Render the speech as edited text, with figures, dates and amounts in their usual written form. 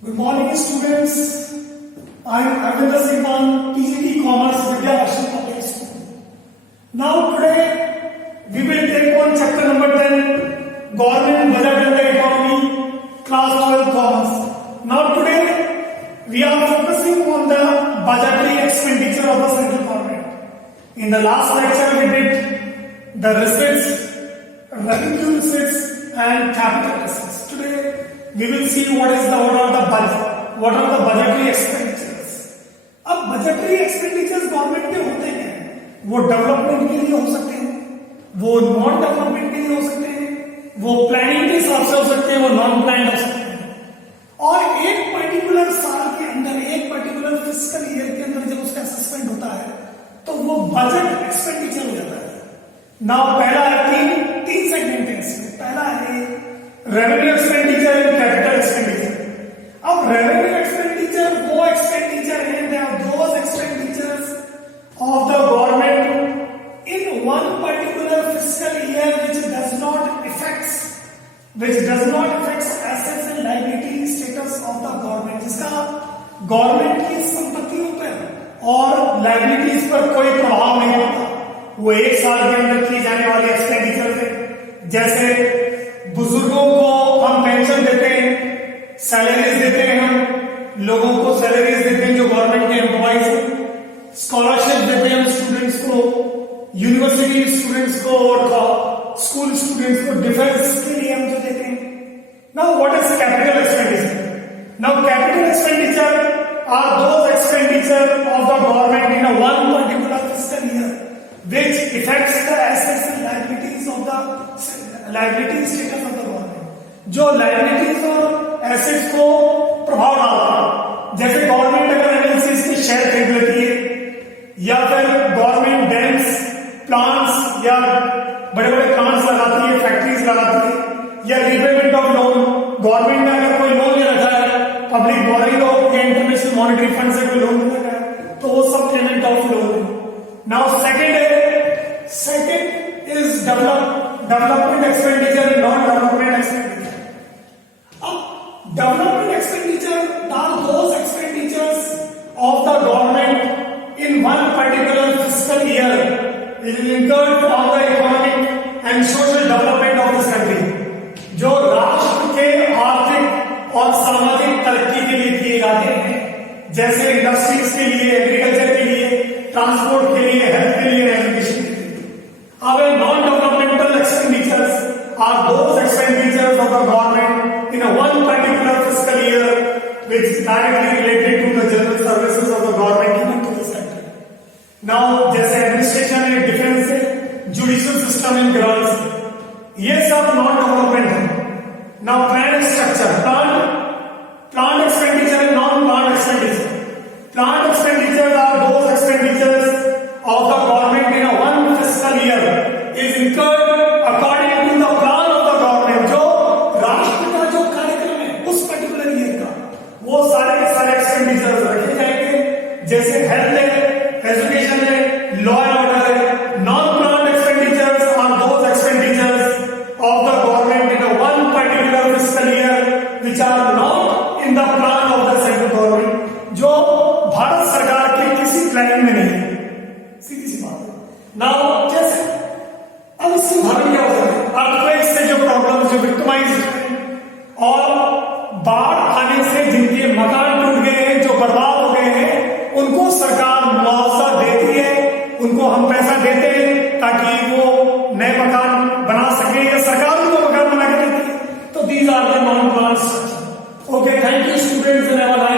Good morning, students. I am Arvind Singhan, PGT Commerce, Vidya Ashram Public School. Now, today we will take on chapter number 10, Government Budget and the Economy, Class 12 Commerce. Now, today we are focusing on the budgetary expenditure of the central government. In the last lecture, we did the receipts, revenue receipts, and capital receipts. Today, we will see what is the order of the budget, what are the budgetary expenditures. अब budgetary expenditures government के होते हैं, वो development के लिए हो सकते हैं, वो नॉन डेवलपमेंट के लिए हो सकते हैं, वो प्लानिंग के हिसाब से हो सकते हैं, वो नॉन प्लान हो सकते हैं। और एक पर्टिकुलर साल के अंदर, एक पर्टिकुलर फिस्कल ईयर के अंदर जब उसका असेसमेंट होता है तो वो बजट एक्सपेंडिचर हो जाता है। नाउ पहला है तीन सेगमेंट है इसमें। पहला है revenue expenditure and capital expenditure. अब रेवेन्यू एक्सपेंडिचर वो एक्सपेंडिचर है, they are those expenditures of the government in one particular fiscal year which does not affect assets and liability status of the government, जिसका government की संपत्तियों पर और liabilities पर कोई प्रभाव नहीं पड़ता। वो एक साल के अंदर की जाने वाले एक्सपेंडिचर है। जैसे बुजुर्गों को हम पेंशन देते हैं, सैलरीज देते हैं, हम लोगों को सैलरीज देते हैं जो गवर्नमेंट के एम्प्लॉइज हैं, स्कॉलरशिप देते हैं हम स्टूडेंट्स को, यूनिवर्सिटी स्टूडेंट्स को और स्कूल स्टूडेंट्स को डिफेंस के लिए हम जो देते हैं। Now what is capital expenditure? Now capital expenditure are those expenditure of the government in a one particular fiscal year which affects the assets and liabilities of the liability status of the government, जो liabilities और assets को प्रभाव डालता है। जैसे government अगर एनएलसीज के share खरीद लेती है, या फिर गवर्नमेंट डैम्स, प्लांट्स या बड़े बड़े प्लांट्स लगाती है, फैक्ट्रीज लगाती है, या रिपेमेंट ऑफ लोन, गवर्नमेंट ने अगर कोई लोन ले रखा है, पब्लिक बोरिंग हो या इंटरनेशनल मॉनेटरी फंड से कोई लोन ले रखा है, तो वो सब payment of loan. Now second is development expenditure and non-development expenditure. Development expenditure are those expenditures of the government in one particular fiscal year which is incurred for the economic and social development of this country, जो राष्ट्र के आर्थिक और सामाजिक तरक्की के लिए किए जाते हैं, जैसे इंडस्ट्रीज के लिए, एग्रीकल्चर के लिए, ट्रांसपोर्ट के लिए, हेल्थ के लिए, एजुकेशन के लिए। अब non-developmental expenditures are those expenditures of the government in a one particular fiscal year which is directly related to the general services of the government given to this country. Now, जैसे administration है, defence है, judicial system in grants, ये सब non-development है। Now, plan structure, plant expenditure and non-plant expenditure. Plant expenditures are those expenditures of the government in a one fiscal year is incurred according to the plan of the government, जो राष्ट्र का जो कार्यक्रम है उस particular year का, वो सारे के सारे एक्सपेंडिचर्स रखे जाएंगे। जैसे हेल्थ है, एजुकेशन है, लॉ एंड ऑर्डर है। Non plan expenditures are those expenditures of the government in a one particular fiscal year which are not in the plan of the central government, जो भारत सरकार के किसी प्लानिंग में नहीं है। सीधी सी बात है। नाउ कैसे अब इससे भारी क्या हो सकता है? अर्थक्वेक से जो प्रॉब्लम, जो विक्टिमाइज्ड हैं और बाढ़ आने से जिनके मकान टूट गए हैं, जो बर्बाद हो गए हैं, उनको सरकार मुआवजा देती है, उनको हम पैसा देते हैं ताकि वो नए मकान बना सके, या सरकार उनको मकान बना के देती है। तो these are the non plan structure. Okay, thank you students, and have a nice